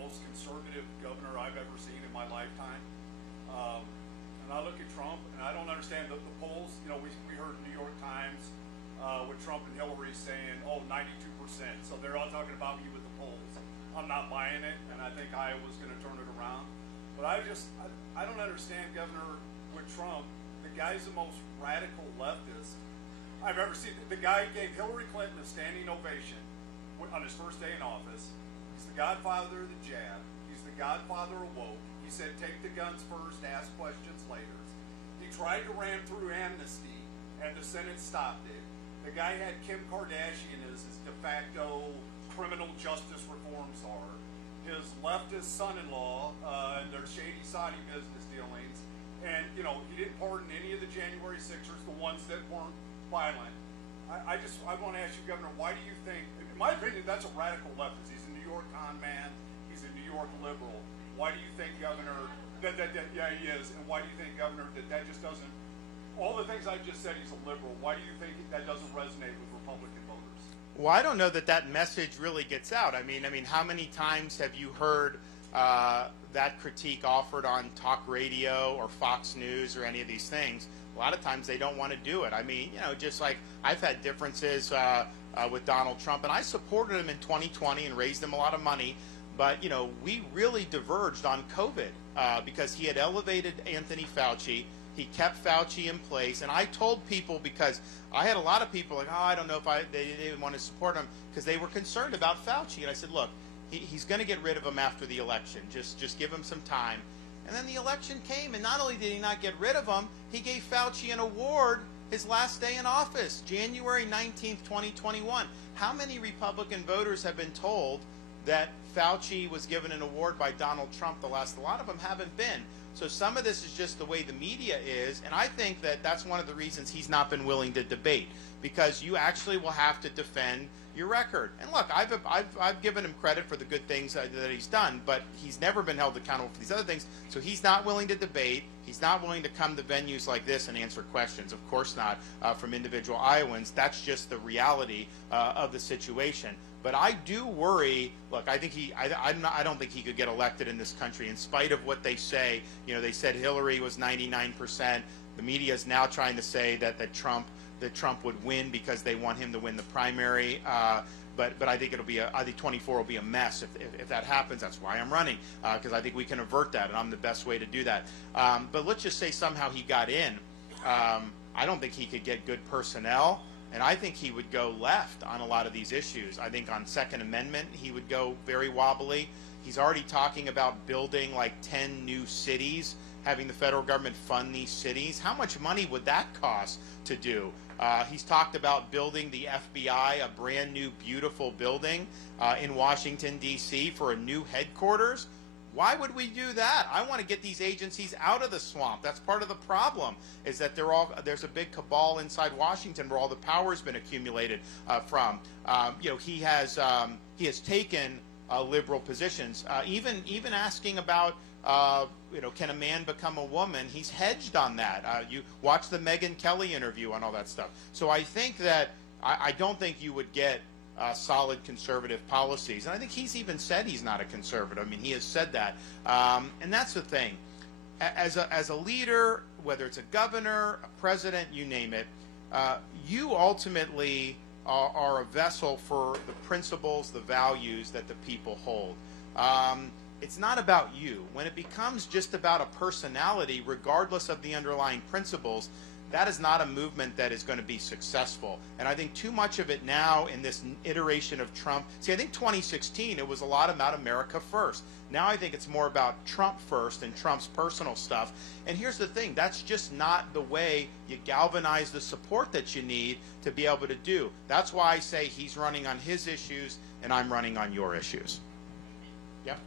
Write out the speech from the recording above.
most conservative governor I've ever seen in my lifetime. And I look at Trump, and I don't understand the polls. You know, we heard New York Times with Trump and Hillary saying, oh, 92%. So they're all talking about me with the polls. I'm not buying it, and I think Iowa's going to turn it around. But I don't understand, Governor, with Trump. The guy's the most radical leftist I've ever seen. The guy gave Hillary Clinton a standing ovation on his first day in office. He's the godfather of the jab. He's the godfather of woke. He said, take the guns first, ask questions later. He tried to ram through amnesty, and the Senate stopped it. The guy had Kim Kardashian as his de facto criminal justice reform czar. His leftist son-in-law and their shady Saudi business dealings. And, you know, he didn't pardon any of the January 6ers, the ones that weren't violent. I want to ask you, Governor, why do you think, in my opinion, that's a radical leftist. He's a New York con man. He's a New York liberal. Why do you think, Governor, yeah, he is. And why do you think, Governor, that just doesn't, all the things I just said, he's a liberal. Why do you think that doesn't resonate with Republican voters? Well, I don't know that that message really gets out. I mean, how many times have you heard that critique offered on talk radio or Fox News or any of these things? A lot of times they don't want to do it. I mean, you know, just like I've had differences with Donald Trump, and I supported him in 2020 and raised him a lot of money. But, you know, we really diverged on COVID because he had elevated Anthony Fauci. He kept Fauci in place. And I told people, because I had a lot of people like, oh, I don't know if they didn't want to support him because they were concerned about Fauci. And I said, look, he's going to get rid of him after the election. Just give him some time. And then the election came, and not only did he not get rid of him, he gave Fauci an award his last day in office, January 19th, 2021. How many Republican voters have been told that Fauci was given an award by Donald Trump? A lot of them haven't been. So some of this is just the way the media is, and I think that that's one of the reasons he's not been willing to debate, because you actually will have to defend your record. And look, I've given him credit for the good things that he's done, but he's never been held accountable for these other things. So he's not willing to debate. He's not willing to come to venues like this and answer questions. Of course not from individual Iowans. That's just the reality of the situation. But I do worry. Look, I think I don't think he could get elected in this country, in spite of what they say. You know, they said Hillary was 99%. The media is now trying to say that Trump would win because they want him to win the primary. But I think I think 24 will be a mess if that happens. That's why I'm running, because I think we can avert that, and I'm the best way to do that. But let's just say somehow he got in. I don't think he could get good personnel. And I think he would go left on a lot of these issues. I think on Second Amendment, he would go very wobbly. He's already talking about building like 10 new cities, having the federal government fund these cities. How much money would that cost to do? He's talked about building the FBI, a brand new, beautiful building in Washington, D.C. for a new headquarters. Why would we do that? I want to get these agencies out of the swamp. That's part of the problem, is that there's a big cabal inside Washington where all the power's been accumulated from. You know, he has taken liberal positions, even asking about you know, can a man become a woman? He's hedged on that. You watch the Megyn Kelly interview on all that stuff. So I think that I don't think you would get solid conservative policies. And I think he's even said he's not a conservative. I mean, he has said that. And that's the thing. As a leader, whether it's a governor, a president, you name it, you ultimately are a vessel for the principles, the values that the people hold. It's not about you. When it becomes just about a personality, regardless of the underlying principles, that is not a movement that is going to be successful. And I think too much of it now in this iteration of Trump. See, I think 2016, it was a lot about America first. Now I think it's more about Trump first and Trump's personal stuff. And here's the thing, that's just not the way you galvanize the support that you need to be able to do. That's why I say he's running on his issues and I'm running on your issues. Yep.